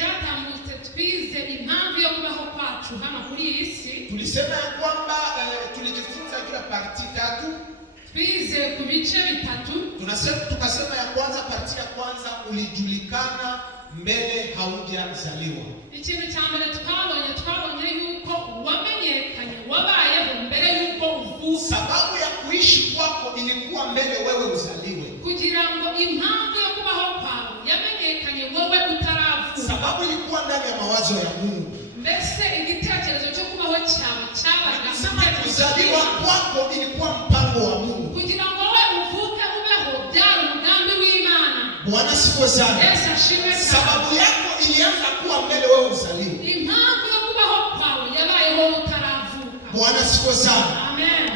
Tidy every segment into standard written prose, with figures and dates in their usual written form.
cyatambutse twize impamvu yo kubaho kwacu hano kuri iyi si. Tulisema ya kwamba tulijifunza kila parti tatu. Twize ku bice bitatu. Tukasema ya kwanza, parti ya kwanza, ulijulikana mbele haujazaliwa. Ikintu cya mbere twabonye yuko wamenyekanye, wabayeho mbere yuko uvuka. Sababu ya kuishi kwako ilikuwa mbele wewe uzaliwe. Kugira ngo impamvu yo kubaho kwawe yamenyekanye wowe utaravuka. Sababu ilikuwa ndani ya mawazo ya Mungu. Mbese igitekerezo cyo kubaho cyawe cyabaga. Sema kuzaliwa kwako ilikuwa mpango wa Mungu. Kugira ngo wowe uvuke ubeho byari umugambi w'Imana. Bwana sifiwe sana. Yesu ashimwe. Sababu yako ilianza kuwa mbele wewe uzaliwe. Impamvu yo kubaho kwawe yabayeho utaravuka. Bwana sifiwe sana. Amen.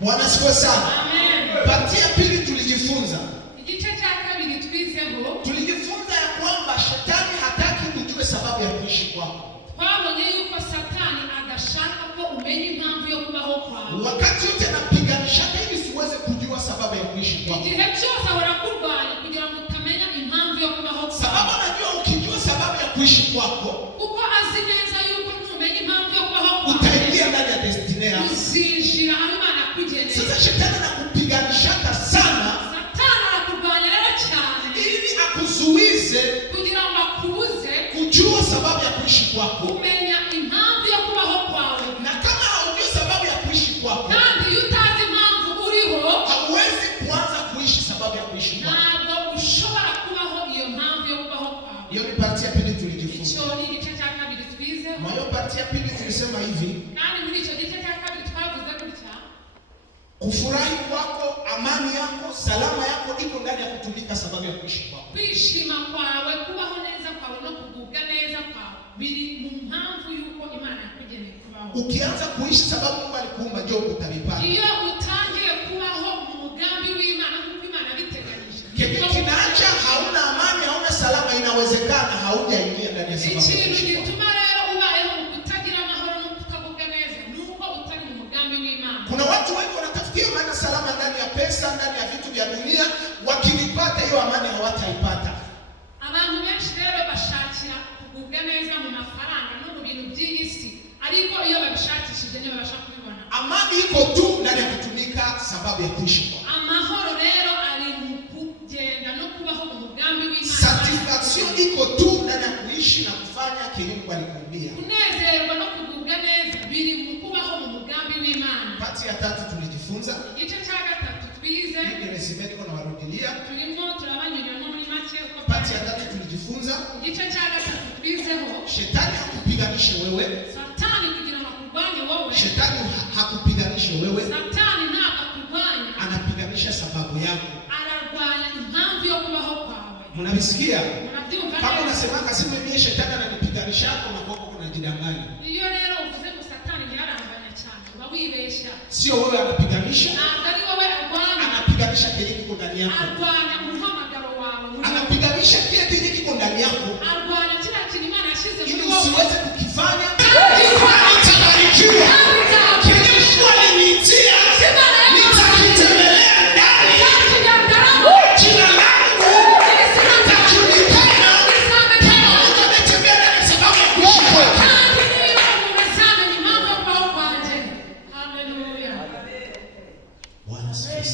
Bwana sifiwe sana. Amen. Parti ya pili tulijifunza. Igice cya kabiri twizeho. Tulijifunza ya kwamba shetani hataki ujue sababu ya kuishi kwako. Twabonye yuko Satani adashaka ko umenya impamvu yo kubaho kwawe. Wakati wote anapiganisha ili siweze kujua sababu ya kuishi kwako. Igihe cyose barakurwanya kugira ngo utamenya impamvu yo kubaho kwawe. Sababu anajua ukijua sababu ya kuishi kwako, kuko azi neza yuko numenya impamvu yo kubaho kwawe, utaingia ndani ya destiny yako. Uzinjira aho Imana akugeneye. Sasa shetani anakupiganisha sana. Satani anakurwanya rero cyane ili akuzuize kugira ngo akubuze kujua sababu ya kuishi kwako. Kumenya impamvu yo kubaho kwawe. Na kama haujui sababu ya kuishi kwako, kandi utazi impamvu uriho, hauwezi kuanza kuishi sababu ya kuishi kwako. Ntabwo ushobora kubaho iyo mpamvu yo kubaho kwawe. Hiyo ni parti ya pili tulijifunza. Icyo ni igice cya kabiri twize. Hiyo parti ya pili tulisema hivi. Kandi muri icyo gice cya kabiri twavuze gutya. Kufurahi kwako, amani yako, salama yako iko ndani ya kutumika sababu ya kuishi kwako. Kwishima kwawe, kubaho neza kwawe no kugubwa neza kwawe biri mu mpamvu yuko Imana yakugeneye kubaho. Ukianza kuishi sababu Mungu alikuumba ndio utalipata. Iyo utangiye kubaho mu mugambi w'Imana nk'uko Imana biteganyije. Kinaacha hauna amani, hauna salama, inawezekana haujaingia ndani ya sababu. Ikintu gituma rero ubayeho mu kutagira amahoro no kutagubwa neza nuko utari mu mugambi w'Imana. Kuna watu wengi wanatafutia amani salama ndani ya pesa, ndani ya vitu vya dunia, wakilipata hiyo amani hawataipata. Abantu benshi rero bashakira kugubwa neza mu mafaranga no mu bintu by'isi, ariko iyo babishakishije niyo babasha kubibona. Amani iko tu ndani ya kutumika sababu ya kuishi kwako. Amahoro rero ari mu kugenda no kubaho mu mugambi w'Imana. Satisfaction iko tu ndani ya kuishi na kufanya kile Mungu alikuambia. Kunezerwa no kugubwa neza biri mu kubaho mu mugambi w'Imana. Parti ya tatu tulijifunza. Igice cya gatatu twize. Ni resume tuko na warudilia. Turimo turabanyuriramo muri make uko. Parti ya tatu tulijifunza. Igice cya gatatu twizeho. Shetani hakupiganishe wewe. Satani kugira ngo akurwanye wowe. Shetani hakupiganishe wewe. Satani ntabwo akurwanya. Anapiganisha sababu yako. Ararwanya impamvu yo kubaho kwawe. Mnabisikia? Mnabyumva? Kama unasema kasimu mimi shetani ananipiganisha hapo na kwako kuna jidanganya. Iyo rero uvuze ngo Satani yarambanya cyane, uba wibeshya. Sio wewe anapiganisha. Ntabwo ari wowe arwanya. Anapiganisha kile kiko ndani yako. Arwanya umuhamagaro wawe. Anapiganisha kile kiko ndani yako. Arwanya kila kintu Imana yashize ili muri wowe. usiweze kukifanya. Utabarikiwa. Kile aliniitia. Nitakitembelea ndani. Jina langu litajulikana. Kama umetembea ndani sababu ya kuishi kwako. Bwana asifiwe.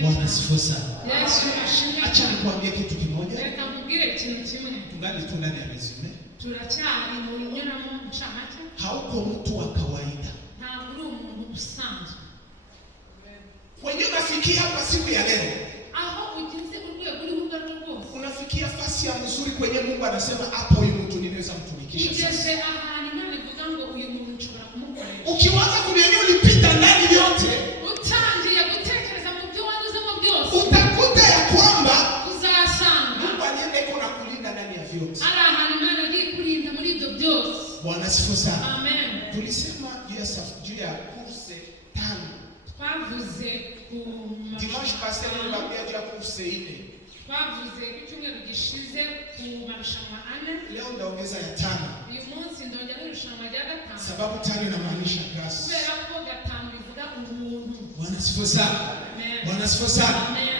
Bwana asifiwe. Acha nikwambie kitu kimoja. Reka mbwire ikintu kimwe. Tungali tu ndani ya resume. Turacyari mu nyuramo ncamake. Hauko mtu wa kawaida. Ntabwo uri umuntu usanzwe. Wenye unafikia hapa siku ya leo. Aho ugize urwego uri huga rwose. Unafikia fasi ya mzuri kwenye Mungu anasema hapo huyu mtu ninaweza mtumikisha sasa. Ugeze ahantu Imana ivuga ngo uyu muntu nshobora kumukoresha. Ukianza kunyanyua ulipita ndani yote. Utangiye gutekereza mu byo wanyuzemo byose. Utakuta ya kwamba uzasanga Mungu aliendeko na kulinda ndani ya vyote. Hari ahantu Imana igiye kurinda muri ibyo byose. Bwana asifiwe sana. Amen. Tulisema juu ya kurse 5. Twavuze ku Dimanche passé niliwaambia juu ya kurse 4. Twavuze icyumweru gishize ku marushanwa 4. Leo ndaongeza ya 5. Uyu munsi ndongera irushanwa rya 5. Sababu 5 inamaanisha grace. Kubera ko 5 bivuga ubuntu. Bwana asifiwe sana. Amen. Bwana asifiwe sana. Amen.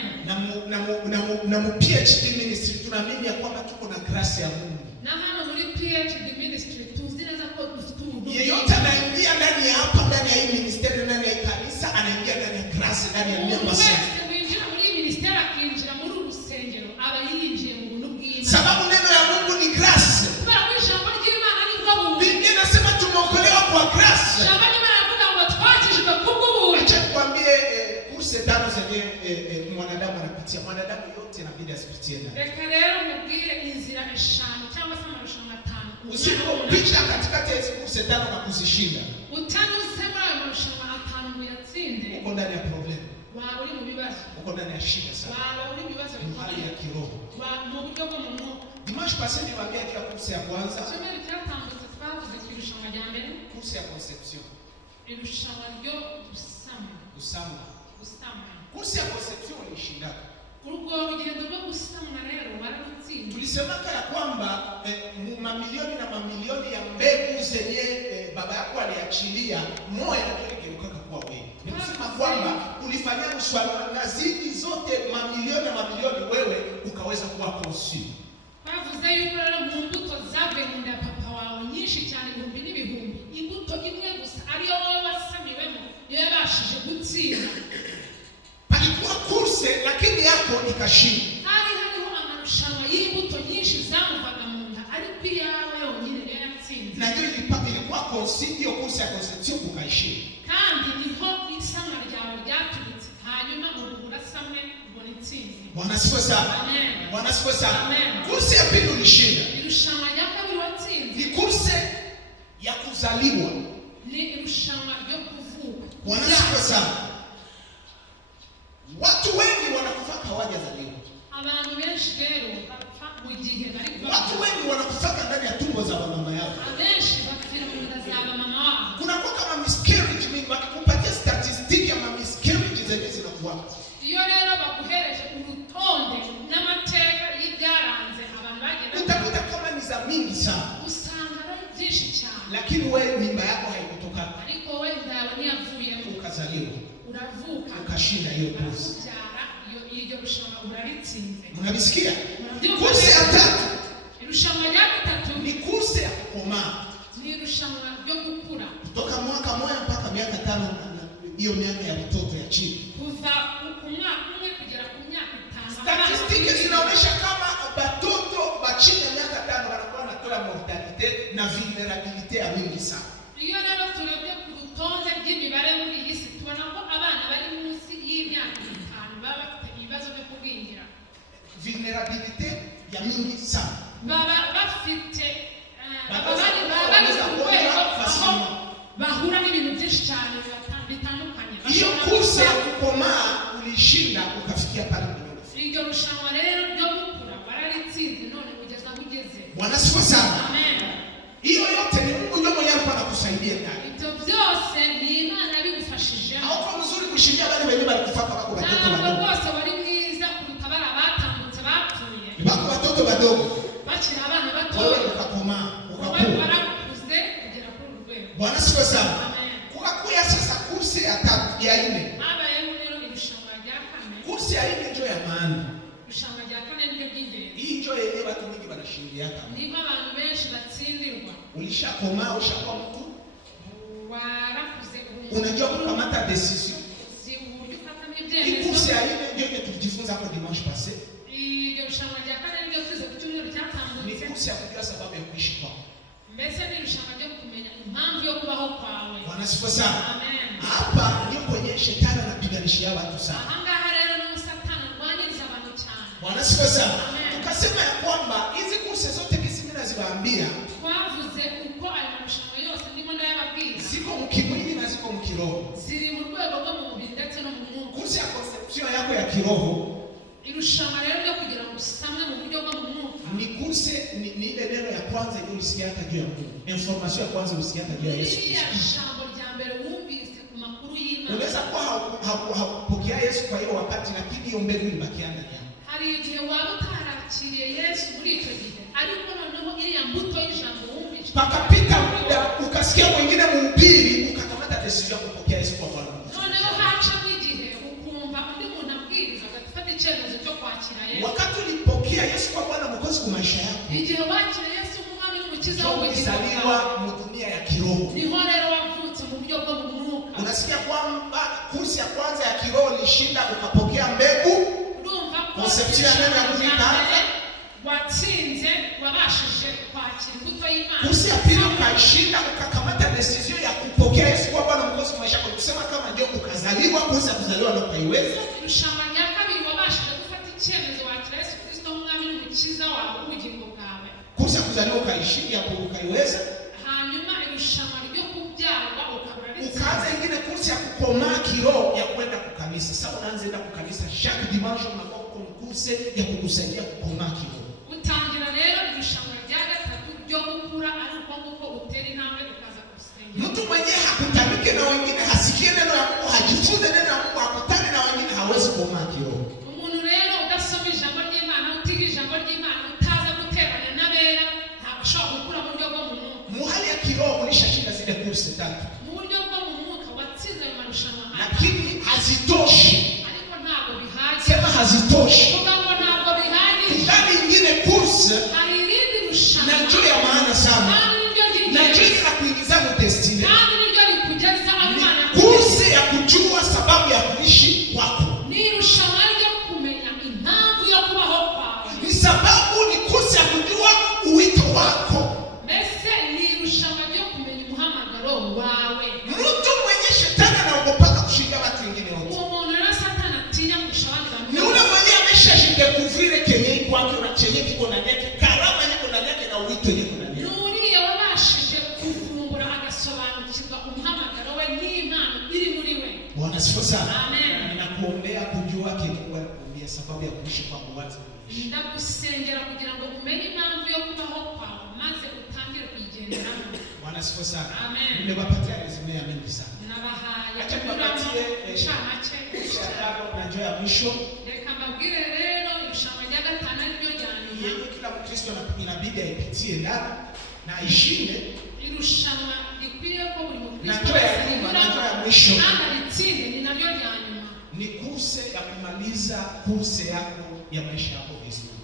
Na mu PhD ministry tunaamini ya kwamba tuko na grace ya Mungu. Na hano muri PhD ministry tuzi neza ko dufite umuntu. Yeyote anaingia ndani ya hapa, ndani ya hii ministeri, ndani ya kanisa, anaingia ndani ya grace, ndani ya neema sana. Winjira muri ministeri akinjira muri urusengero aba yinjiye mu buntu bw'Imana. Sababu neno ya Mungu ni grace. Kubera ko ijambo ry'Imana ni bwo buntu. Biblia inasema tumeokolewa kwa grace. Ijambo ry'Imana rivuga ngo twakijwe kubw'ubuntu. Acha nikwambie kurse tano zenye mwanadamu anapitia. Mwanadamu yote inabidi asipitie ndani. Reka rero mubwire inzira eshanu cyangwa se amarushanwa atanu. Usipopita katikati ya hizo kurse tano na kuzishinda, utanuze muri ayo marushanwa atanu ngo uyatsinde, uko ndani ya problem, waba uri mu bibazo, uko ndani ya shida sana, waba uri mu bibazo hali ya kiroho. mu buryo bwo mu mwuka. Dimanche passé niwaambia kila kurse ya kwanza, cyumweru cyatambutse twavuze ku irushanwa rya mbere, kurse ya conception, irushanwa ryo gusama. Kurse ya conception ilishinda. Urwo rugendo rwo gusamwa rero wararutsinze. Tulisemaka ya kwamba mamilioni na mamilioni ya mbegu zenye baba yako aliachilia, moyo uligeuka kuwa wewe. Nimesema kwamba ulifanya uswala na zidi zote mamilioni na mamilioni, wewe ukaweza kuwa konsi. Bavuze yuko rero mu mbuto zavuye mu nda papa wawe nyinshi cyane, ibihumbi n'ibihumbi, imbuto imwe gusa ariyo wowe wasamiwemo niyo yabashije gutsinda. Palikuwa kurse lakini yako ikashinda. Hariho amarushanwa y'imbuto nyinshi zamuvaga mu nda, ariko iyawe yonyine niyo yatsinze. Na hiyo ilikuwa konsi, hiyo kurse ya conception ukaishinda. Kandi niho isamwa ryawe ryaturitse, hanyuma urasamwe ubona intsinzi. Bwana asifiwe sana. Amen. Bwana asifiwe sana. Amen. Kurse ya pili ulishinda. Irushanwa rya kabiri watsinze. Ni kurse ya kuzaliwa. Ni irushanwa ryo kuvuka. Bwana asifiwe sana. Watu wengi wanakufa hawajazaliwa. Abantu benshi rero bapfa mu gihe bari kuvuka. Watu wengi wanakufa ndani ya tumbo za mama yao. Abenshi bapfira mu nda za mama wao. Kuna kwa kama miscarriage, mimi bakikupatia statistics ya miscarriage zenye zinakuwa. Iyo rero baguhereje urutonde n'amateka y'ibyaranze abantu bagenda. Utakuta kama ni za mingi sana. Usanga ari byinshi cyane. Lakini wewe mimba yako haikutoka. Ariko wewe ndawe niyavuye ukazaliwa. Uravuka. Ukashinda hiyo kurse. Iyo rushanwa uraritsinze. Mnabisikia? Kurse ya tatu. Irushanwa rya gatatu ni kurse ya kukomaa. Ni irushanwa ryo gukura. Kutoka mwaka mmoja mpaka miaka 5, hiyo miaka ya mtoto ya chini. Kuva ku mwaka umwe kugera ku myaka 5. Statistics zinaonyesha kama batoto bachini ya miaka 5 wanakuwa na tola mortalite na vulnerabilite ya mingi sana. Iyo rero turebye ku rutonde rw'imibare muri iyi si, tubona ko abana bari munsi y'imyaka 5 baba bafite ibibazo byo kubingira. Vulnerabilite ya mingi sana. Baba bafite bahura n'ibintu byinshi cyane bitandukanye. Iyo kurse ya kukomaa ulishinda ukafikia pale mbele. Iryo rushanwa rero ryo gukura bararitsinze, none kugeza aho ugeze. Bwana asifiwe sana. Amen. Hiyo yote ni Mungu ndio mwenyewe alikuwa anakusaidia ndani. Ibyo byose ni Imana bigufashije. Hauko mzuri kushindia bali wenyewe balikufaka bako watoto wadogo. Ntabwo bose wari mwiza kuruta bara batambutse bapfuye. Bako watoto wadogo. Bakira abana bato. Wewe ukakomaa, ukakua. Barakuze kugera kuri urwego. Bwana asifiwe sana. Amen. Kukakuya sasa kurse ya 3 ya 4. Habayeho rero irushanwa rya 4. Kurse ya 4 ndio ya maana. Irushanwa rya 4 niryo ry'ingenzi. Hii ndio yenyewe watu wengi wanashindia kama. Niba abantu benshi batsindirwa. Ulishakomaa, ushakuwa mtu. Warakuze Unajua kukamata decision. Ziburyo ufatamo Hii kurse ibyemezo. ya 4 ndio tulijifunza kwa dimanche passé. Iryo rushanwa rya 4 niryo twize ku cyumweru Ni cyatambutse. kurse ya kujua sababu ya kuishi kwako. Mbese ni irushanwa ryo kumenya impamvu yo kubaho kwawe. Bwana asifiwe sana. Amen. Hapa ndio kwenye shetani anapiganishia watu sana. Ahangaha rero ni Satani arwanyiriza abantu cyane. Bwana asifiwe sana. Amen. Tukasema ya kwamba hizi kurse zote kisi mimi naziwaambia Twavuze uko ayo marushanwa yose ndimo ndayababwira. ziko mkimwili na ziko mkiroho. Ziri mu rwego rwo mu mubiri ndetse no mu mwuka. Kurse ya conception yako ya kiroho Irushanwa rero ryo kugira ngo usamwe mu buryo bwo mu mwuka. ni kurse ni ile neno ya kwanza ndio ulisikia hata juu ya Mungu. Information ya kwanza ulisikia hata juu ya Yesu. Iriya jambo rya mbere wumvise ku makuru y'Imana. Unaweza kuwa haupokea Yesu kwa hiyo wakati, lakini hiyo mbegu ilibakia ndani yako. Hari igihe waba utarakiriye Yesu muri icyo gihe, ariko noneho iriya mbuto y'ijambo wumvise. Pakapita muda ukasikia mwingine mhubiri ukakamata decision ya kupokea Yesu kwa Bwana. Noneho hacamo igihe ukumva undi muntu abwiriza agafata icyemezo cyo kwakira Yesu. Wakati ulipokea Yesu kwa Bwana Mwokozi kwa maisha yako, Igihe wakira Yesu umukiza w'ubugingo kuzaliwa mu dunia ya kiroho. Niho rero wavutse mu buryo bwo mu mwuka. Unasikia kwamba kursi ya kwanza ya kiroho ilishinda ukapokea mbegu. Urumva ko Conception ya neno ya Mungu ikaanza. Watsinze wabashije kwakira imbuto y'Imana. Kursi ya pili ukaishinda ukakamata decision ya kupokea Yesu kwa Bwana Mwokozi maisha yako. Kusema kama ndio ukazaliwa, kursi ya kuzaliwa ndio ukaiweza. Irushanwa rya kabiri wabashije gufata icyemezo wakira Yesu Kristo nk'umwami n'umukiza wawe w'ubugingo bwawe. Kursi ya kuzaliwa ukaishinda hapo ukaiweza. Hanyuma irushanwa ryo kubyarwa ukabarisa. Ukaanza ingine kursi ya kukomaa kiroho ya kwenda kukanisa. Sasa unaanza kwenda kukanisa chaque dimanche unakuwa kursi ya kukusaidia kukomaa kiroho. Utangira rero irushanwa rya gatatu ryo gukura ari uko nguko utera intambwe ukaza gusenga. Mtu mwenyewe hakutanike na wengine, hasikie neno la Mungu, hajifunze neno la Mungu, hakutane na wengine, hawezi kukomaa kiroho. Umuntu rero udasoma ijambo ry'Imana, utiga ijambo ry'Imana, utaza guteranya n'abera, ntabwo ashobora gukura mu buryo bwo mu mwuka. Mu hali ya kiroho ulishashinda zile kursi tatu. Mu buryo bwo mu mwuka watsinze ayo marushanwa hano. Lakini hazitoshi. Ariko ntabwo bihagije. Sema hazitoshi. Kuvuga ngo ntabwo bihagije. Ndani ingine kursi hari irindi rushanwa. na njoo ya maana sana. Na njoo ya kuingiza mu destiny. Kandi niryo rikugeza aho Imana. Kursi ya kujua sababu ya kuishi kwako. Ni rushanwa ryo kumenya impamvu yo kubaho kwawe. Ni sababu ni kursi ya kujua uwito wako. Mbese ni rushanwa ryo kumenya umuhamagaro wawe. Mtu mwenye shetani anaogopaka kushinda watu wengine wote. Umuntu rero Satani atinya kurusha abandi bantu. Ni ule mwenye ameshajidekuvire kenye kwake na chenye kiko ndani yake, karama yako ndani yake na uwito yako ndani yake. Nuriye wabashije kuvumbura agasobanukirwa umuhamagaro we n'impano iri muri we. Bwana asifiwe sana. Amen. Ninakuombea kujua kenye Mungu anakuambia sababu ya kuishi kwa Mungu. Ndagusengera kugira ngo umenye impamvu yo kubaho kwawe maze utangire kuyigenderamo. Bwana asifiwe sana. Amen. Nimewapatia resume ya mengi sana. Nabahaye Acha niwapatie inshamake ishara na njoo ya mwisho. Reka mbabwire rero irushanwa rya gatanu niryo rya nyuma. Yeye kila Mkristo inabidi aipitie ndani na aishinde. Irushanwa rikwiriye ko buri Mukristo Na njoo ya nyuma na njoo ya mwisho. Ritsinde ni naryo rya nyuma. Ni kurse ya kumaliza kurse yako ya maisha yako vizuri.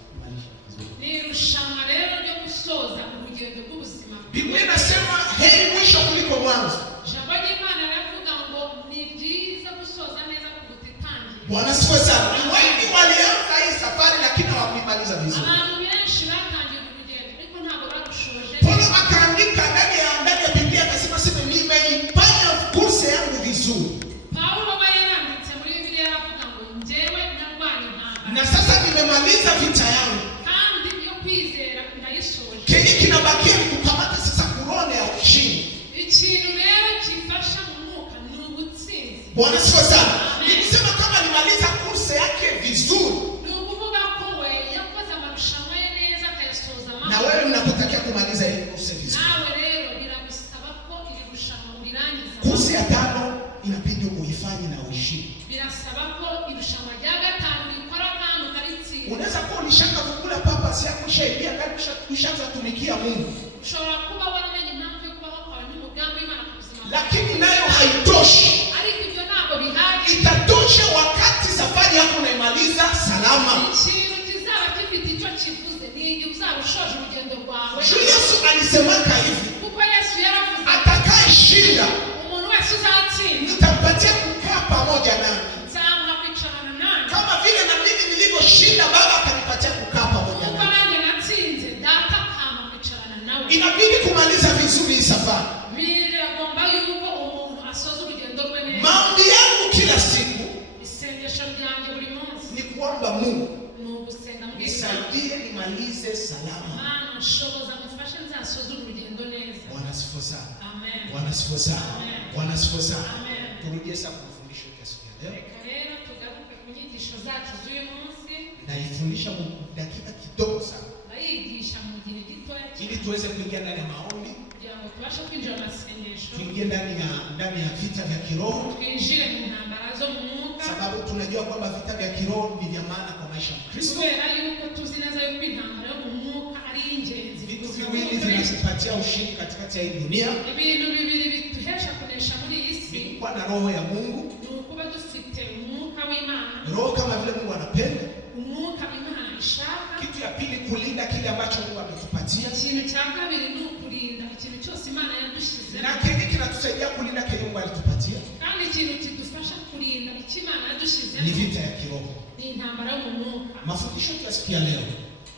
Ni irushanwa rero ryo gusoza urugendo rw'ubuzima. Biblia inasema heri mwisho kuliko mwanzo. Ijambo ry'Imana riravuga ngo ni byiza gusoza neza kuruta itangira. Bwana asifiwe sana. Wengi walianza hii safari lakini hawakuimaliza vizuri. Abantu benshi batangiye urugendo ariko ntabwo barushoje. Paulo akaandika ndani ya Biblia akasema sema nimeifanya kurse yangu vizuri. Paulo yaranditse muri Biblia aravuga ngo njyewe narwanye intambara. Na sasa nimemaliza vita yangu. Kandi iyo kwizera ndayisoje. Kenye kinabakia ni kukamata sasa kurone ya ushindi. Ikintu rero kifasha mu mwuka ni ubutsinzi. Bwana asifiwe sana. Nikisema kama alimaliza kurse yake vizuri. Ni ukuvuga ko we yakoze amarushanwa ye neza akayasoza amahoro. Na wewe mnapotaka kumaliza hii kurse vizuri. Nawe rero biragusaba ko iri rushanwa ubirangiza. Kurse ya tano inabidi uifanye na uishinde. Birasaba ko irushanwa rya gatanu rikora kandi ukaritsinda. Unaweza kuwa ulishaka kukula papa si yako shaibia kama ushaanza kutumikia Mungu. Ushobora kuba waramenye impamvu yo kubaho kwawe n'umugambi w'Imana ku buzima bwawe. Lakini nayo haitoshi. Ariko ibyo ntabwo bihagije. Itatosha wakati safari yako unaimaliza salama. Ikintu kizaba gifite icyo kivuze ni igihe uzaba ushoje urugendo rwawe. Yesu alisemaka hivi, Kuko Yesu yaravuze atakayeshinda umuntu wese uzatsinda nitampatia kukaa pamoja nami. nzamuha kwicarana nanjye. Kama vile na mimi nilivyoshinda Baba akanipatia kukaa pamoja Kuko nami. nanjye natsinze data akampa kwicarana nawe. Inabidi kumaliza vizuri hii safari. Biragomba yuko umuntu asoza urugendo rwe neza. Maombi yangu kila siku Isengesho ryanjye buri munsi ni kuomba Mungu ni ugusenga mbwira nisaidie nimalize salama. Mana nshoboza mufashe nzasoza urugendo neza. Bwana asifiwe sana. Amen. Bwana asifiwe sana. Amen. Bwana asifiwe sana. Amen. Turudie sasa kufundisha kiasi leo. Reka rero tugaruke ku nyigisho zacu z'uyu munsi. Naifundisha mu dakika kidogo sana Ndayigisha mu gihe gitoya ili tuweze kuingia ndani ya maombi, kugira ngo tubashe kwinjira mu masengesho. tuingie ndani ya vita vya kiroho, Twinjire mu ntambara zo mu mwuka. sababu tunajua kwamba vita vya kiroho ni vya maana kwa maisha ya Kristo. Kubera yuko tuzi neza yuko intambara yo mu mwuka ari ingenzi. Vitu viwili vinatupatia ushindi katikati ya hii dunia. Ibintu bibiri bituhesha kunesha muri iyi si Ni kuwa na roho ya Mungu, ni ukuba dufite umwuka w'Imana. roho kama vile Mungu anapenda, Umwuka Imana ishaka. Kitu ya pili, kulinda kile ambacho Mungu ametupatia. Ikintu cya kabiri ni ukurinda ikintu cyose Imana yadushize. Na kile kinatusaidia kulinda kile Mungu alitupatia. Kandi ikintu kidufasha kurinda icyo Imana yadushize Ni vita ya kiroho. Ni intambara yo mu mwuka. Mafundisho tuyasikia leo.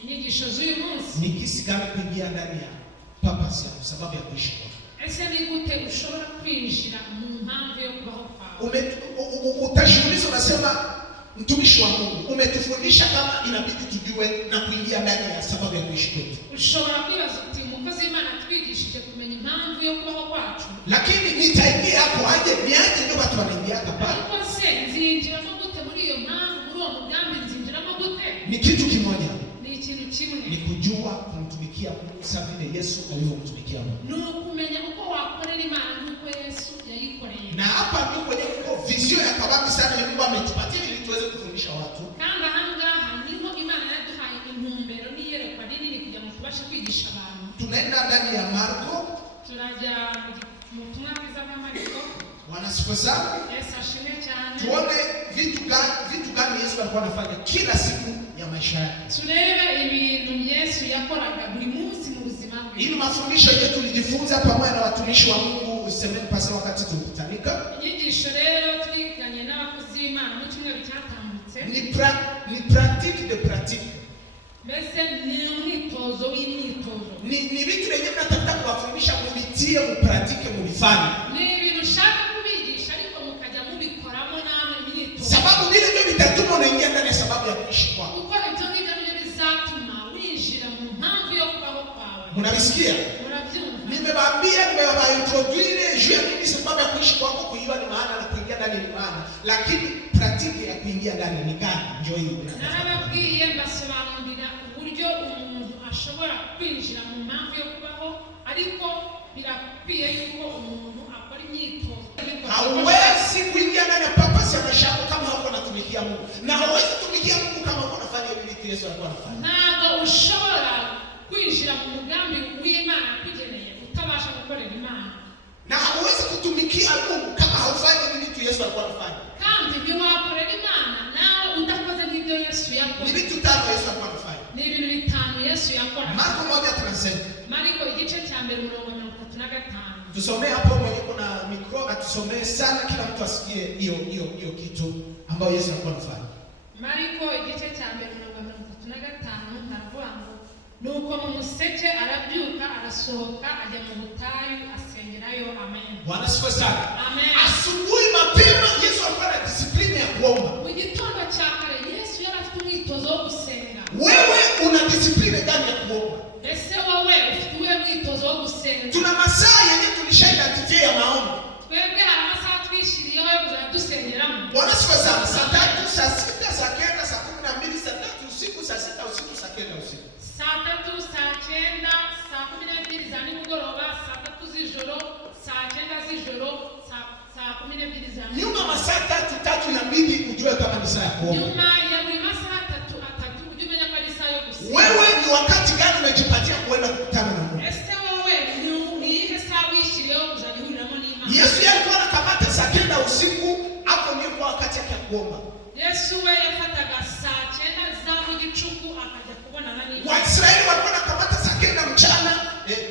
Inyigisho z'uyu munsi. Ni kisi gani kuingia ndani ya purpose ya sababu ya kuishi kwako? Ese ni gute ushobora kwinjira mu mpamvu yo kubaho kwawe? Utajiuliza, unasema mtumishi wa Mungu, umetufundisha kama inabidi tujue na kuingia ndani ya sababu ya kuishi kwetu. Ushobora kwibaza uti umukozi w'Imana twigishije kumenya impamvu yo kubaho kwacu. Lakini nitaingia hapo aje? Niaje ndio watu wanaingia hapa? Ariko se nzinjiramo gute muri iyo mpamvu, muri uwo mugambi nzinjiramo gute? Ni kitu kimoja. Ni ikintu kimwe. Ni kujua kumtumikia Mungu sawa vile Yesu alivyomtumikia Mungu. Ni ukumenya uko wakorera Imana nk'uko Yesu yayikoreye. Na hapa ndio kwenye vision ya kabambi sana ya Mungu ametupatia ili tuweze kufundisha watu. Kandi ahangaha niho Imana yaduhaye intumbero n'iyerekwa rinini kugira ngo tubashe kwigisha abantu. Tunaenda ndani ya Marko. Turajya mu butumwa bwiza bwa Marko. Wanasifu sana. Yesu ashimwe cyane. Tuone vitu gani Yesu alikuwa anafanya kila siku ya maisha yake. Turebe ibintu Yesu yakoraga buri munsi mu buzima bwe. Ili mafundisho yetu tulijifunza pamoja na watumishi wa Mungu usemeni pasa wakati tulikutanika. Inyigisho rero twiganye n'abakozi b'Imana mu cyumweru cyatambutse. Ni pratique de pratique. Mbese ni umwitozo w'imyitozo. Ni vitu vyenyewe tunatafuta kuwafundisha mubitie mu pratique mu bifanye. Ni ibintu ushaka kubigisha ariko mukajya mubikoramo namwe imyitozo. Sababu vile ndio vitatuma unaingia ndani ya sababu ya kuishi kwako. Kuko ibyo ngibyo nibyo bizatuma winjira mu mpamvu yo kubaho kwawe. Mnabisikia? Murabyumva? Nimewaintroduire juu ya nini sababu ya kuishi kwako kuiwa ni maana na kuingia ndani ni maana. Lakini pratique ya kuingia ndani ni gani? Njoo hiyo. Narababwiye mbasobanurira uburyo umuntu ashobora kwinjira mu mpamvu yo kubaho, ariko birakwiye yuko umuntu akora imyitozo. Hauwezi kuingia ndani ya purpose ya maisha yako kama hauko unatumikia Mungu. Na hauwezi kutumikia Mungu kama hauko unafanya vitu Yesu alikuwa anafanya. Ntabwo ushobora kwinjira mu mugambi w'Imana kugeneye utabasha gukorera Imana. Na hauwezi kutumikia Mungu kama haufanyi vitu Yesu alikuwa anafanya. Kandi ntiwakorera Imana nawe udakoze nk'ibyo Yesu yakoze. Ni vitu tano Yesu alikuwa anafanya. Ni ibintu bitanu Yesu yakora. Marko 1:37. Marko igice cya mbere 35. Tusomee hapo mwenye kuna mikro atusomee sana kila mtu asikie hiyo kitu ambayo Yesu alikuwa anafanya. Marko igice cya mbere 35 haravuga ngo nuko mu museke arabyuka arasohoka ajya mu butayu asengerayo. Amen. Bwana asifiwe sana. Amen. Asubuhi mapema Yesu alikuwa na discipline ya kuomba. Mu gitondo cya kare Yesu yari afite umwitozo wo gusenga. Wewe una discipline gani ya kuomba? Ese wowe ufite uwe mwitozo wo gusenga? Tuna masaa yenye tulisha-identify ya maombi. Twebwe hari amasaha twishiriyeho yo kuzajya dusengeramo. Bwana asifiwe sana. Saa 3, saa 6, saa 9, saa 12, saa 3 usiku, saa 6 usiku, saa 9 usiku. Saa 3, saa 9, saa 12 za nimugoroba, saa 3 z'ijoro, saa 9 z'ijoro, saa 12 za nyuma masaa 3 inabidi ujue kama ni saa ya kuomba. Nyuma ya buri masaha 3 ujue umenya ko ari saa yo gusenga. Wewe ni wakati gani unajipatia kuenda kukutana na Mungu? Ese wowe ni ihe saa wishiriyeho kuzajya uhuriramo n'Imana? Yesu alikuwa anakamata saa 9 usiku, hapo ndio kwa wakati yake ya kuomba. Yesu we yafataga saa 9 za mu gicuku akajya kubonana n'Imana. Waisraeli walikuwa wanakamata saa 9 mchana.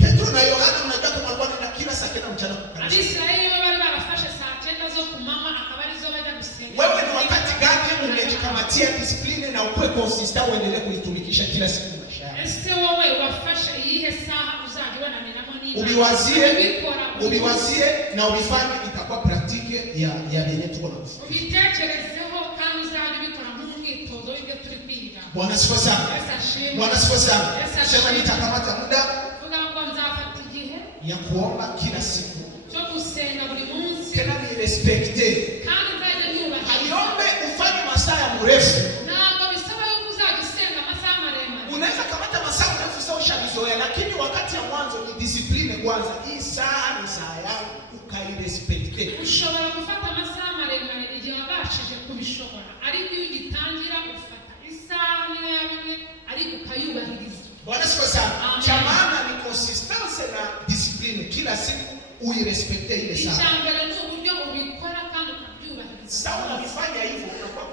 Petro na Yohana unajua kama walikuwa wanaenda kila saa 9 mchana kwa kanisa. Abisraeli we bari barafashe saa 9 zo kumama akaba arizo bajya gusenga. Wewe ni wakati gani unajikamatia discipline na ukue consistent uendelee kuitumikisha kila siku maisha yako? Ese wowe wafashe iyihe saha uzajya ubonaniramo n'Imana? Ubiwazie na ubifanye, itakuwa pratique ya yenye tuko na kufanya. Ubitekerezeho kandi uzajya ubikora nk'umwitozo w'ibyo turi kwiga. Bwana asifiwe sana. Yesu ashimwe. Bwana asifiwe sana. Sema nitakamata muda vuga ngo nzafata igihe ya kuomba kila siku. cyo gusenga buri munsi. Tena ni respecte. Kandi nzajya nyubaha. Haiombe ufanye masaa ya mrefu. Ntabwo bisaba yuko uzajya usenga amasaha maremare. Unaweza kamata masaa mrefu sasa ushabizoea, lakini wakati ya mwanzo ni discipline kwanza. Hii saa ni saa yangu, ukairespecte. Ushobora gufata amasaha maremare igihe wabashije kubishobora, ariko iyo ugitangira ufata isaha niyo yabimwe ariko ukayubahiriza. Bwana asifiwe sana. Cha maana ni consistency na discipline. Kila siku uirespecte ile saa. Icyambere ni uburyo ubikora kandi ukabyubahiriza. Sasa unafanya hivyo unakuwa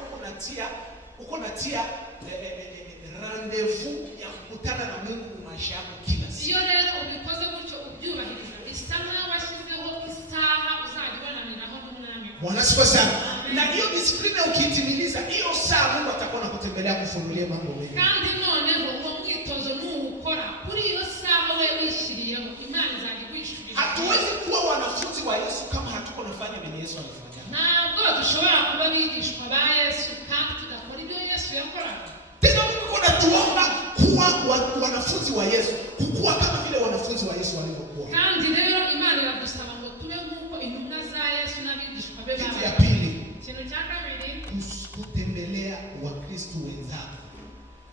uko natia rendezvous ya kukutana na Mungu mu maisha yako kila siku. Iyo rero ubikoze gutyo ubyubahiriza bisa nkaho washyizeho isaha uzajya ubonaniraho n'umwami. Bwana sifa sana. Na hiyo discipline ukitimiliza hiyo saa Mungu atakuwa anakutembelea kufunulia mambo mengi. Kandi noneho uwo mwitozo nuwukora kuri iyo saha we wishiriyeho Imana izajya kwishurira. Hatuwezi kuwa wanafunzi wa Yesu kama hatuko nafanya vile Yesu alifanya. Ntabwo dushobora kuba abigishwa ba Yesu kandi tudakora ibyo Yesu yakoraga. Tena Mungu anatuomba kuwa wanafunzi wa Yesu, kukua kama vile wanafunzi wa Yesu walivyokuwa. Kandi rero Imana iradusaba ngo tube nk'uko intumwa za Yesu n'abigishwa be Kitu ya pili, ikintu cya kabiri, kutembelea Wakristo wenzako,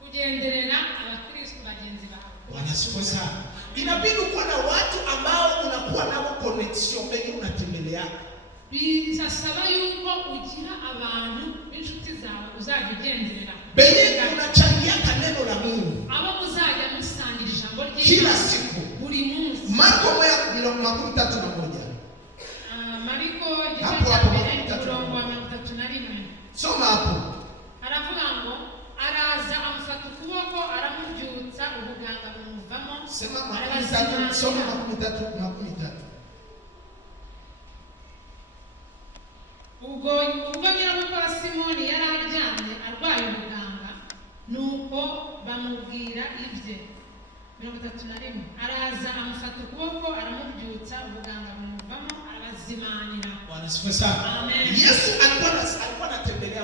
kugenderera abakristo bagenzi bawe. Wanasifiwa sana. Inabidi kuwa na watu ambao unakuwa nao connection mbele unatembelea. Bisaba yuko ugira abantu b'inshuti zawe uzajya ugenderera. Benye unachangia neno la Mungu. Abo muzajya musangira ijambo ry'Imana kila siku. Buri munsi. Marko 1:31. Mariko hapo 31. Soma hapo. Aravuga ngo araza amufata ukuboko aramubyutsa ubuganga bumuvamo. Sema 33, soma 33. Ubwo nyirabukora Simoni yari aryamye arwaye ubuganga, nuko bamubwira ibye. 31. Araza amufata ukuboko aramubyutsa ubuganga bumuvamo arabazimanira. Wanasifiwa sana. Amen. Yesu alikuwa anatembelea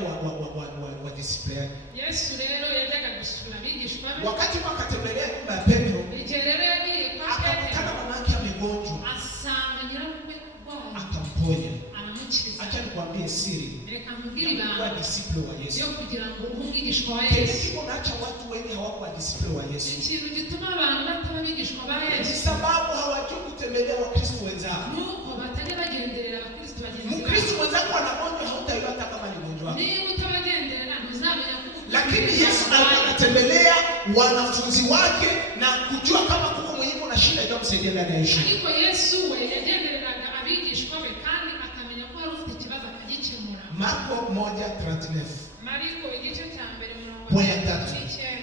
wa discipline. Yesu rero yajyaga gusura abigishwa be. Wakati wakatembelea nyumba ya Petro, igihe rero yagiye kwa Petero akakutana mama yake amegonjwa, asanga nyirabukwe arwaye, akamponya. aramukiza. Acha nikwambie siri, reka mbwire ibanga wa disciple wa Yesu, yo kugira ngo ube umwigishwa wa Yesu. Kiko naacha watu wengi hawako wa disciple wa Yesu. Ikintu gituma abantu bataba abigishwa ba Yesu ni sababu hawajui kutembelea Wakristo wenzao. nuko batajya bagenderera abakristo bagenzi babo. Mkristo mwenzako anagonjwa, hautaipata kama ni gonjwa. Niba utabagenderera ntuzamenya ko. Lakini Yesu alikuwa anatembelea wanafunzi wake na kujua kama kuko mwenyewe na shida ndio msaidia ndani ya Yesu. Ariko Yesu we yagendereraga abigishwa be kandi akamenya ko hari ufite ikibazo akagikemura. Marko 1:39. Mariko igice cya mbere Poya tatu. 9.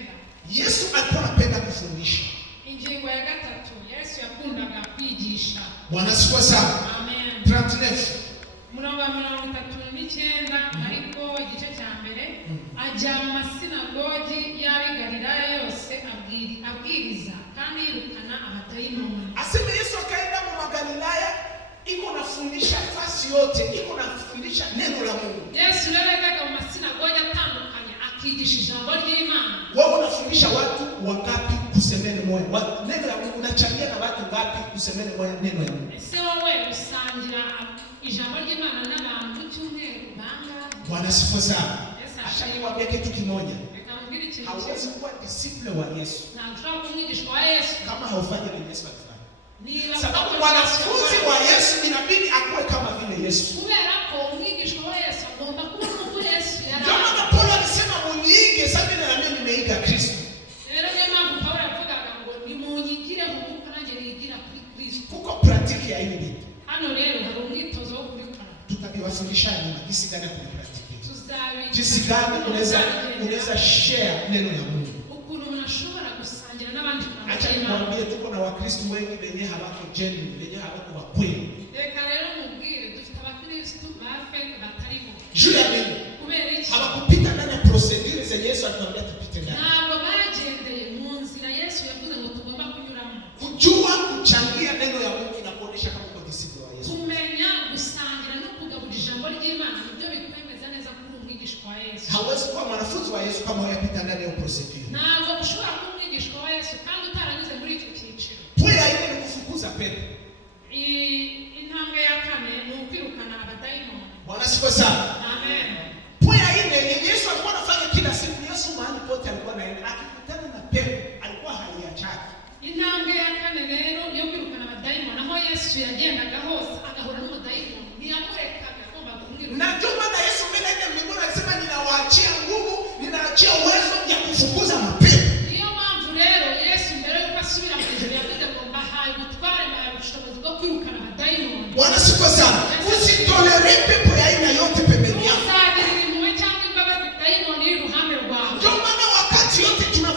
Yesu alikuwa anapenda kufundisha. Ingingo ya 3, Yesu yakundaga kwigisha. Bwana asifiwe sana. Amen. 39. 39 Mariko igice cya mbere ajya mu masinagogi y'ab'i Galilaya yose abwiriza kandi yirukana abadayimoni. Aseme Yesu akaenda mu Galilaya, iko nafundisha fasi yote, iko nafundisha neno la Mungu. Yesu rero yajyaga mu masinagogi atandukanye akigisha ijambo ry'Imana. Wewe unafundisha watu wangapi kusemene moyo? Neno la Mungu unachangia na watu wangapi kusemene moyo neno la Mungu? Ese wowe usangira ijambo ry'Imana n'abantu cyumweru banga? Bwana asifiwe sana. Acha niwaambie kitu kimoja. Reka mbwire ikintu. Hauwezi kuwa disciple wa Yesu ntabwo kumwigishwa wa Yesu kama haufanyi vile Yesu alifanya. Niba Sababu mwanafunzi wa Yesu inabidi akuwe kama vile Yesu. kubera ko umwigishwa wa Yesu agomba kuba nk'uko Yesu yari. Ndio maana Paulo alisema muniige sababu na mimi nimeiga Kristo. Rero niyo mpamvu Paulo yavugaga ngo nimunyigire nk'uko nanjye nigira kuri Kristo. Kuko praktiki ya hivi vitu. Hano rero hari umwitozo wo kubikora. Tutakiwafundisha nyuma jinsi gani ya kupraktiki. Tuzabigisha Jinsi gani unaweza share neno la Mungu. Ukuntu umuntu ashobora gusangira n'abandi. Acha niwaambie tuko na Wakristo wengi wenye hawako genuine, wenye hawako wa kweli. Reka rero mubwire dufite abakristo bafe batariho. Juu ya nini? Kubera iki? Hawakupita ndani ya procedure za Yesu alikwambia tupite ndani. Ntabwo bagendeye mu nzira Yesu yavuze ngo tugomba kunyuramo. Kujua kuchangia neno ya Mungu inakuonyesha kama uko disciple wa Yesu. Kumenya gusangira no kugaburira ijambo ry'Imana nibyo bikwemeza neza ko uri umwigishwa wa Yesu. Hawezi kuwa mwanafunzi wa Yesu kama unapita ndani ya procedure. Ntabwo ushobora kuba umwigishwa wa Yesu kandi utaranyuze muri icyo cyiciro. Poya ile ni kufukuza pepo. Intambwe ya 4 ni ukwirukana abadayimoni. Bwana asifiwe sana. Amen. Poya ile Yesu alikuwa anafanya kila siku. Yesu mahali pote alikuwa anaenda akikutana na pepo alikuwa haiachaki. Intambwe ya 4 rero yo kwirukana abadayimoni, aho Yesu yagendaga hose agahura n'umudayimoni ntiyamurekaga, agomba kumwirukana. Na ndio maana Yesu mbele yake mbinguni alisema ninawaachia nguvu, ninaachia uwezo ya kufukuza mapepo. Niyo mpamvu rero Yesu mbere yuko asubira mu ijuru yavuze ngo mbahaye ubutware, mbahaye ubushobozi bwo kwirukana abadayimoni. Bwana asifiwe sana. Usitolere pepo ya aina yote pembeni yako. Uzagira impuhwe cyangwa imbabazi dayimoni iri iruhande rwawe. Ndio maana wakati yote tuna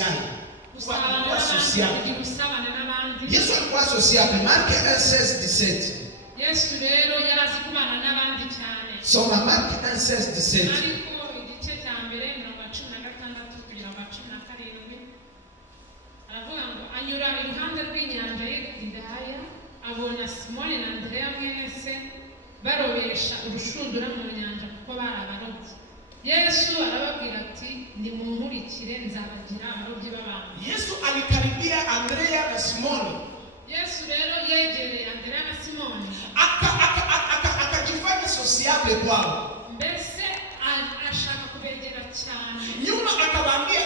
sociale. Kuwa sociable. Yesu alikuwa sociable. Mark 1:16. Yesu rero yarazi kubana n'abandi cyane. Soma Mark 1:17. Ariko igice cya mbere 16 kugera 17 aravuga ngo anyura iruhande rw'inyanja y'Galilaya abona Simoni na Andrea mwese barobesha urushundura mu nyanja kuko bari abarobyi. Yesu arababwira ati nimunkurikire nzabagira abarobyi b'abantu. Yesu alikaribia Andrea na Simoni. Yesu rero yegereye Andrea na Simoni. Akajifanya sociable kwao. Mbese ashaka kubegera cyane. Nyuma akawaambia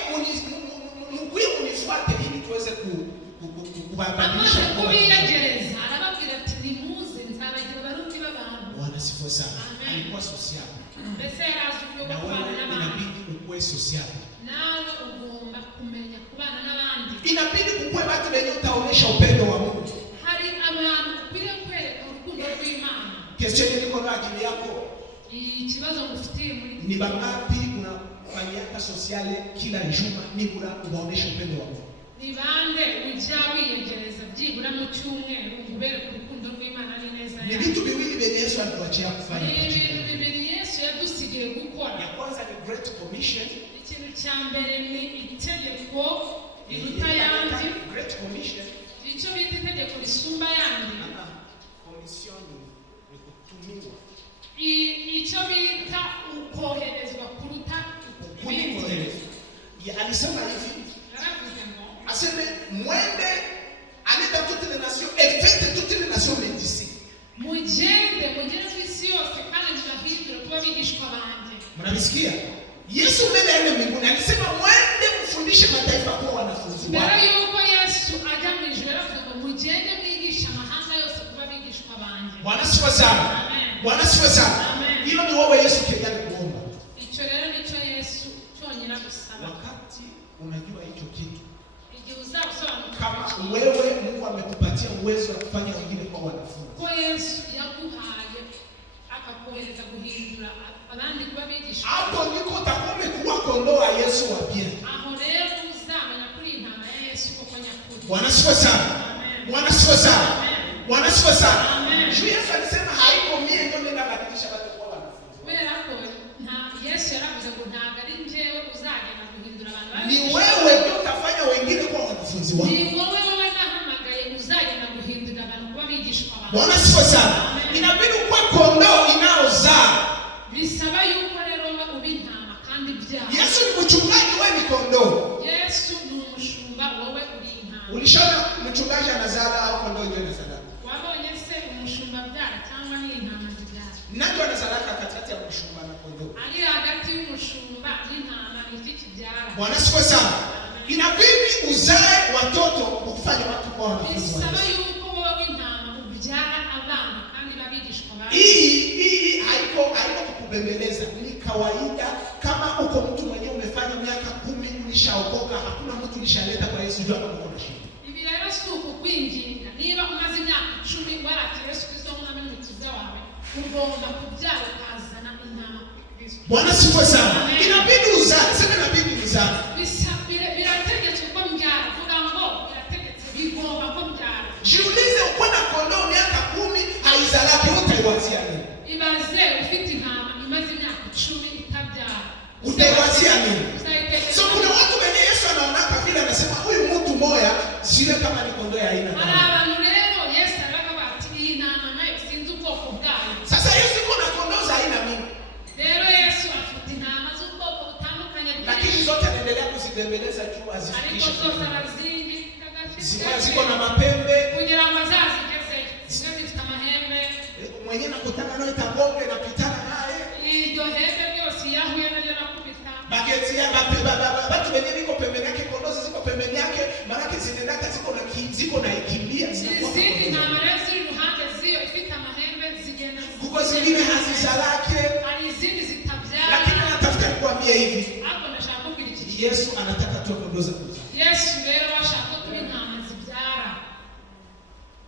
mkuye unifuate ili tuweze kubadilisha kwa kubiyegereza. Arababwira ati nimuze nzabagira abarobyi b'abantu. Bwana sifiwe sana. Alikuwa sociable. Mbese yarazi kubana n'abantu. Inabidi ukue sociable. Nawe ugomba kumenya kubana n'abandi. Inabidi ukue watu wenye utaonesha upendo wa Mungu. Hari abantu ukwiriye kwereka urukundo rw'Imana. Kesho niko na ajili yako. Ikibazo ngufitiye muri ni bangapi unafanyaka sociale kila juma nibura ubaonesha upendo wa Mungu? Ni bande ujya wiyegereza byibura mu cyumweru ubere ku rukundo rw'Imana ari neza yawe. Ni vitu viwili vyenye Yesu alituachia kufanya. Ni bibiri Yesu yadusigiye gukora. Ya kwanza ni Great Commission. Ikintu cya mbere ni itegeko riruta yandi. Great Commission. Icyo bita itegeko risumba yandi. Commission ni kutumiwa. Icyo bita ukoherezwa kuruta kukoherezwa. Alisema hivi. Arabivuze ngo aseme mwende allez dans toutes les nations et faites toutes les nations mes disciples. Mugende ku isi yose kandi mubahindure kuba bigishwa banjye. Mnabisikia? Yesu mbele ya mbinguni alisema mwende mfundishe mataifa kuwa wanafunzi wake. Mbere yuko Yesu ajya mu ijuru aravuga ngo mugende mwigisha amahanga yose kuba bigishwa banjye. Bwana sifa sana. Bwana sifa sana. Hilo ni wewe Yesu kigani kuomba. Icyo rero nicyo Yesu cyonyine gusaba. Wakati unajua hicho kitu. Igihe uzabisobanukirwa kama wewe Mungu amekupatia uwezo wa kufanya wengine kwa wanafunzi. Ko Yesu yaguhaye akakohereza guhindura abandi kuba bigisha. Hapo niko utakuwa umekuwa kondoo wa Yesu wa pili. Aho rero uzamenya kuri intama ya Yesu koko nyakuri. Bwana sifa sana. Bwana sifa sana. Bwana sifa sana. Yesu alisema haiko mie ndio nenda badilisha watu kwa wanafunzi. Kubera ko Yesu yaravuze ngo ntabwo ari njyewe uzagenda guhindura abantu. Ni wewe ndio utafanya wengine kwa wanafunzi wako. Ni wowe nahamagaye uzagenda guhindura abantu kuba bigishwa abantu. Bwana sifa sana. Inabidi kuwa kondoo inaozaa. Bisaba yuko rero uba intama kandi byara. Yesu ni mchungaji, wewe ni kondoo. Yesu ni umushumba, wowe uri intama. Ulishaona mchungaji anazaa au kondoo ndio anazaa? Wabonye se umushumba byara cyangwa ni intama byara? Nani anazaa katikati ya mshumba na kondoo? Ali hagati y'umushumba n'intama ni iki byara. Bwana sifa sana. Inabidi uzae watoto kufanya watu kwa wanafunzi. Bisaba yuko wowe intama ubyara abana kandi babigishwa abantu. Hii haiko kukubembeleza, ni kawaida. Kama uko mtu mwenyewe umefanya miaka 10 ulishaokoka, hakuna mtu ulishaleta kwa Yesu jua kama uko na shida. Ibi rero si ukukwinginga. Niba umaze imyaka 10 warakira Yesu Kristo nk'umukiza wawe, ugomba kubyara ukazana intama Kristo. Bwana sifa sana. Inabidi uzae, sema inabidi uzae. Birategetse ko mbyara, vuga ngo birategetse bigomba ko mbyara. Jiulize uko na kondoo miaka 10 haizalaki utaiwazia nini? Ibaze ufite intama imaze imyaka 10 itabyara. Utaiwazia nini? So kuna watu wenye Yesu anaonaka vile anasema huyu mtu moya sio kama ni kondoo ya aina gani. Abantu rero Yesu aravuga ati iyi ntama nayo sinzi ubwoko bwayo. Sasa Yesu iko na kondoo za aina mingi. Rero Yesu afite intama z'ubwoko butandukanye. Lakini zote anaendelea kuzibembeleza juu azifikishe. Ariko zote arazingi ziko na mapembe kugira ngo azazigeze. Zimwe zifite amahembe. Mwenye nakutana naye tagombe na pitana naye. Iryo hembe ryose yahuye nayo nakubita. Bageti ya watu wenye biko pembeni yake, kondoo ziko pembeni yake, maana zinaendaka ziko na ikimbia. Zizindi ntama rero ziri ruhande ziyo ifite amahembe zigenda. Kuko zingine hazizalake. Hari izindi zitabyara. Lakini anatafuta kuambia hivi. Hapo nashaka kugira iki. Yesu anataka tu kondoo za kuzaa. Yesu rero ashaka ko intama zibyara.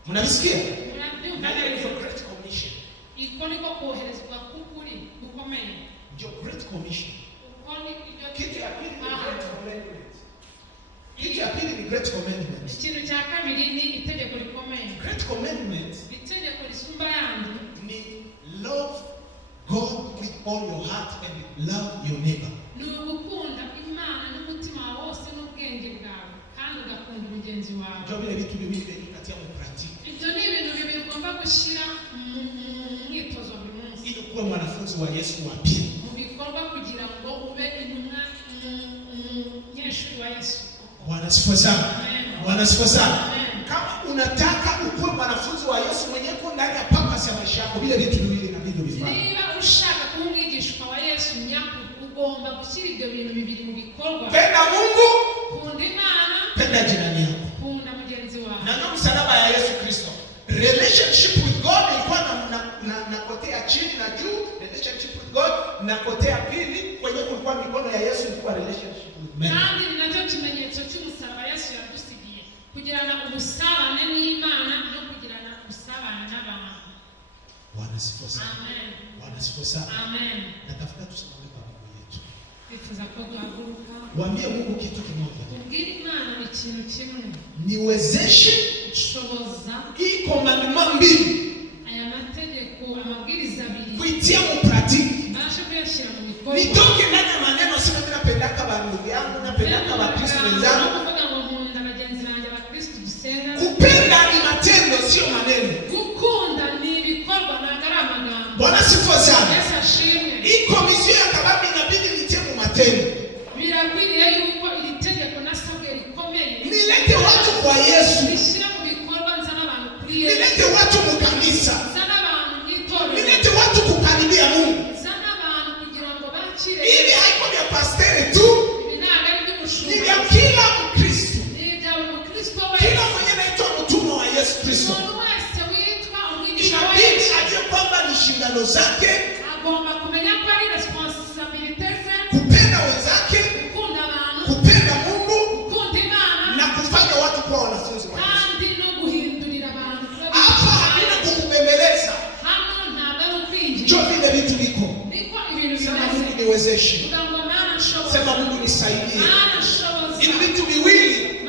Mnabisikia? Mnabisikia? Great Commission. Iko niko koherezwa kukuri gukomeye. Your Great Commission. Uko ni Kitu ya pili ni Great Commandment. Kitu ya pili ni great commandment. Ikintu cya kabiri ni itegeko rikomeye. Great commandment Itegeko risumba yandi ni love God with all your heart and love your neighbor. Ni ugukunda Imana n'umutima wawe wose n'ubwenge bwawe kandi ugakunda mugenzi wawe. Ndio vile vitu bibili vinatia mu practice. Ibyo ni ibintu bibiri ugomba gushyira mu mwitozo buri munsi. Ili kuwa mwanafunzi wa Yesu wa pili. Mu bikorwa kugira ngo ube intumwa umunyeshuri wa Yesu. Bwana asifiwe sana. Bwana asifiwe sana. Kama unataka ukuwe mwanafunzi wa Yesu mwenye uko ndani ya purpose ya maisha yako, vile vitu viwili inabidi uvifanye. Niba ushaka kuba umwigishwa wa Yesu nyako, ugomba gushyira ibyo bintu bibiri mu bikorwa. Penda Mungu, kunda Imana, penda jirani yako. Kunda mugenzi wawe. Na ndio msalaba ya Yesu Kristo. Relationship with God ilikuwa na kote ya chini na juu. Relationship with God na kote ya pili kwenye kulikuwa mikono ya Yesu ilikuwa relationship with men. Kandi nacyo kimenyetso cy'umusaraba Yesu yadusigiye. Kugirana ubusabane n'Imana no kugirana ubusabane n'abantu. Bwana asifiwe sana. Amen. Bwana asifiwe sana. Amen. Natafuta tusimame kwa miguu yetu. Bifuza ko duhaguruka. Waambie Mungu kitu kimoja. Ubwire Imana ikintu kimwe. Niwezeshe nshoboza hii commandment mbili. Aya mategeko amabwiriza abiri. Kuitia mu pratique. Basha kuyashyira mu bikorwa. Nitoke ndani ya maneno sema mimi napendaka bandugu yangu, napendaka Wakristo wenzangu. Kupenda ni matendo sio maneno. Gukunda ni ibikorwa na garamagambo. Bwana sifa sana. Yesu ashimwe. Hii komisiyo ya kabambi inabidi nitie mu matendo. Birakwiriye yuko iri tegeko nasabwe rikomeye. Nilete watu kwa Yesu. Bishyira mu bikorwa nzana abantu kuri Yesu. Nilete watu mu kanisa. Nzana abantu mu itorero. Nilete watu kukaribia Mungu. Nzana abantu kugira ngo bakire. Ili haiko vya pastere tu. Binaga ari by'umushumba. Ni vya kila Mkristo. Ni vya Mkristo wewe. Kila mwenye anaitwa mtumwa wa Yesu Kristo. Inabidi ajue kwamba ni shindano zake. Agomba kumenya ko ari responsibility ze. Kupenda wenzake. Gukunda abantu. Kupenda Mungu. Gukunda Imana. Na kufanya watu kuwa wanafunzi wa Yesu. Kandi no guhindurira abantu. Hapa hakuna kukubembeleza. Hano ntabwo ari ukwinjira. Njoo vile vitu viko. Niko ibintu sema Mungu niwezeshe. Sema Mungu nisaidie. Ili vitu viwili.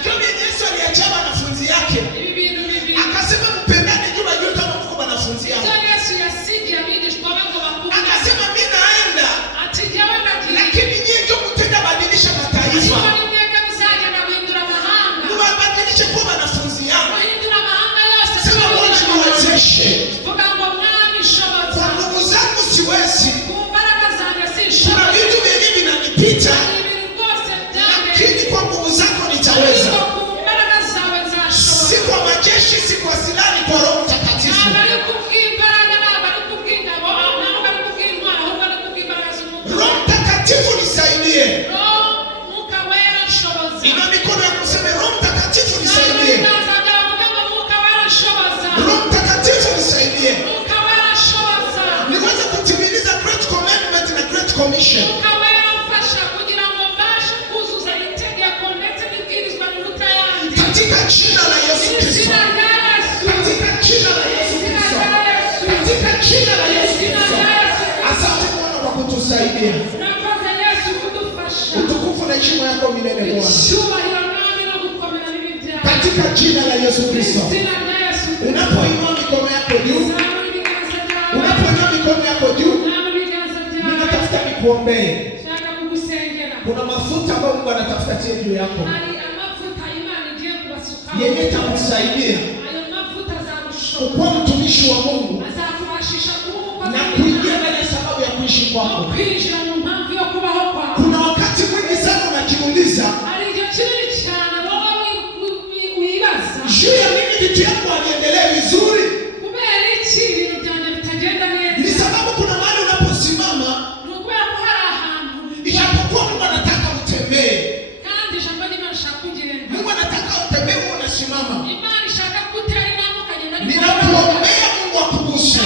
Njoo Yesu aliachia wanafunzi yake. Akasema mpendane juma juu kama mko wanafunzi yako. Akasema mimi naenda. Lakini nyinyi ndio mtenda badilisha mataifa. Mbadilishe kuwa wanafunzi yako. Sema Mungu niwezeshe. Kwa nguvu zangu siwezi. Kuna vitu vingi vinanipita. Lakini kwa nguvu zako nitaweza. Si kwa majeshi, si kwa silaha, ni kwa Roho Mtakatifu. Roho Mtakatifu nisaidie. Ina mikono ya kusema Roho Mtakatifu nisaidie. Roho Mtakatifu nisaidie. Niweze kutimiliza great commandment na great commission. Katika jina la Yesu Kristo. Katika jina la Yesu Kristo. Katika jina la Yesu Kristo. Asante Bwana kwa kutusaidia. Utukufu na heshima yako milele Bwana. Katika jina la Yesu Kristo. Unapoinua mikono yako juu. Unapoinua mikono yako juu. Ninatafuta nikuombee. Kuna mafuta ambayo Mungu anatafuta tie juu yako. Yeye atakusaidia kuwa mtumishi wa Mungu na kuingia ndani ya sababu ya kuishi kwako. Kuna wakati mwingi sana unajiuliza juu ya nini vitu yako haviendelee vizuri. Ni sababu kuna mahali unaposimama ijapokuwa Mungu anataka utembee. Mungu anataka utembee unasimama. Ninakuombea Mungu akuguse.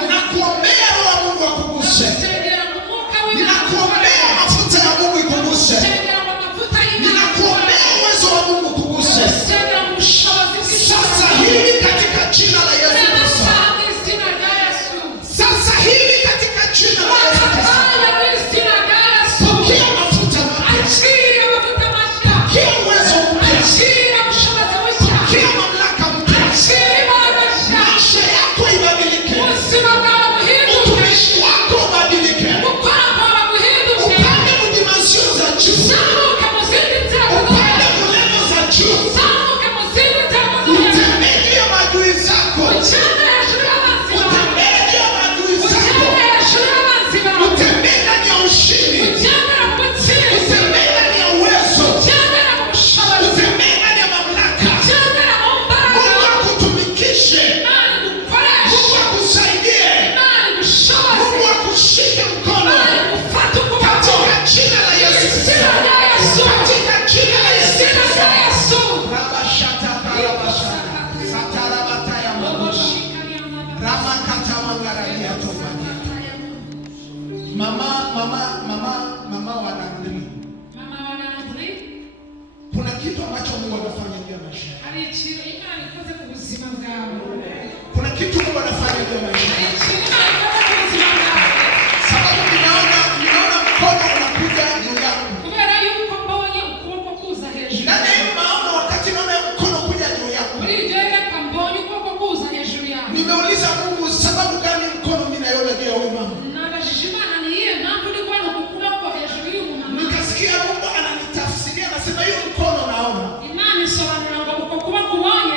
Ninakuombea Roho wa Mungu akuguse. Ninakuombea mafuta ya Mungu ikuguse. Ninakuombea uwezo wa Mungu kuguse. Pokea mamlaka mpya. Maisha yako ibadilike. Utumishi wako ubadilike. Upande mdimansio za juu. Upande mulemo za juu. Utembee juu ya maadui zako. Utembee juu ya maadui zako. Utembee ndani ya ushindi. Utembee ndani ya uwezo. Utembee ndani ya mamlaka. Mungu akutumikishe. Mungu akusaidie. Mungu akushike mkono. Katika jina la Yesu. Katika jina la Yesu. Rabashata barabashata. Satarabata ya mabuta. Ramakata wangarania tofania. Mama wanandri. Kuna kitu ambacho Mungu anafanya juu ya maisha. Kuna kitu Mungu anafanya juu ya maisha. Sababu ninaona mkono unakuja juu yako. Ndani ya maono wakati naona mkono kuja juu yako. Nimeuliza Mungu sababu gani mkono mimi naiona juu ya wewe mama? Nikasikia Mungu ananitafsiria anasema hiyo mkono naona.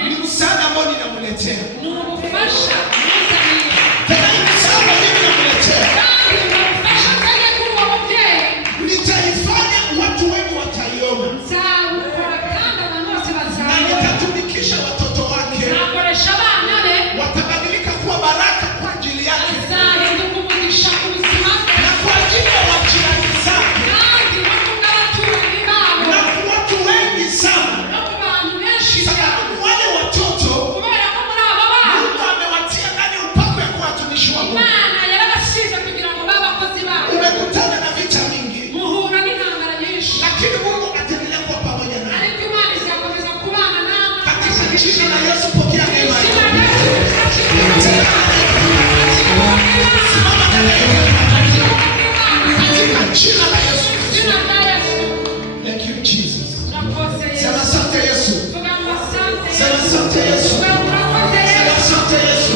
Ni msaada ambao ninamletea. Tena ni msaada mimi namletea. Nitaifanya watu wengi wataiona. Na nitatumikisha watoto wake. Watabadilika kuwa baraka kwa ajili yake. Na kwa ajili ya wajirani zake. Na watu wengi sana. Sababu wale watoto Mungu amewatia ndani upako ya kuwa watumishi wa Mungu. Umekutana na vita mingi. Lakini Mungu ataendelea kuwa pamoja nawe. Katika jina la Yesu pokea neema yako. Simama katika jina la Yesu. Thank you Jesus. Sema asante Yesu. Sema asante Yesu. Sema asante Yesu.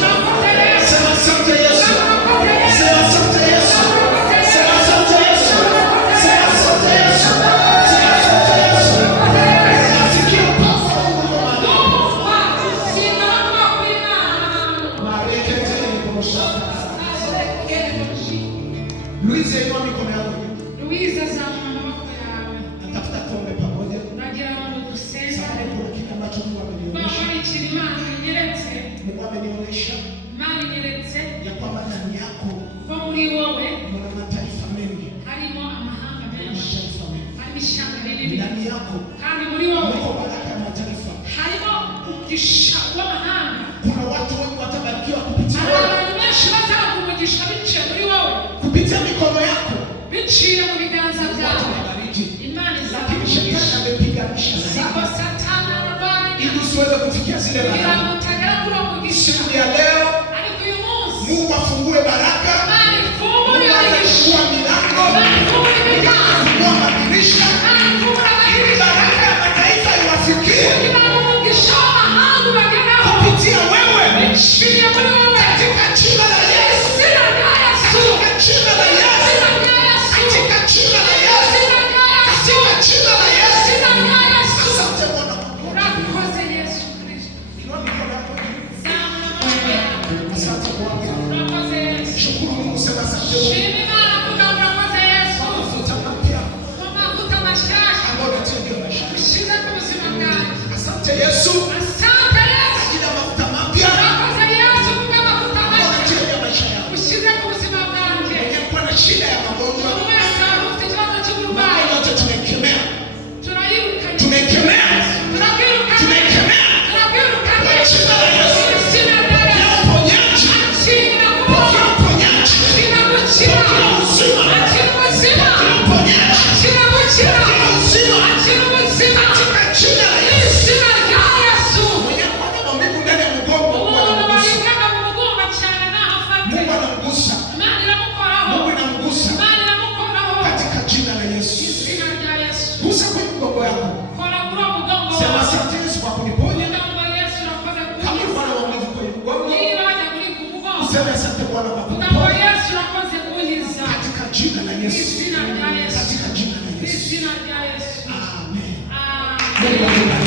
Sema asante Yesu. Sema asante Yesu. Sema asante Yesu. Sema asante Yesu. Sema asante Yesu. Nasikia upako wa Mungu Luiza, inua mikono yako. Natafuta tuombe pamoja. Sababu kuna kitu ambacho Mungu amenionyesha. Mungu amenionyesha ya kwamba ndani yako kuna mataifa mengi. Ndani yako kuna baraka ya mataifa. Kuna watu wengi watabarikiwa kupitia wewe. Kupitia mikono yako. Lakini shetani amepiganisha sana ili usiweze kufikia zile baraka. Siku ya leo Mungu afungue baraka. Mungu afungue milango. Mungu afungue madirisha. Ili baraka ya mataifa iwafikie. Kupitia wewe. Katika jina la Yesu. Katika jina la Yesu. Katika jina la Yesu. Katika jina la Yesu. Asante Bwana Mungu. Inua mikono yako. Asante Bwana. Shukuru Mungu. Yesu. Jina la Yesu. Katika jina la Yesu. Jina la Yesu. Amen. Amen.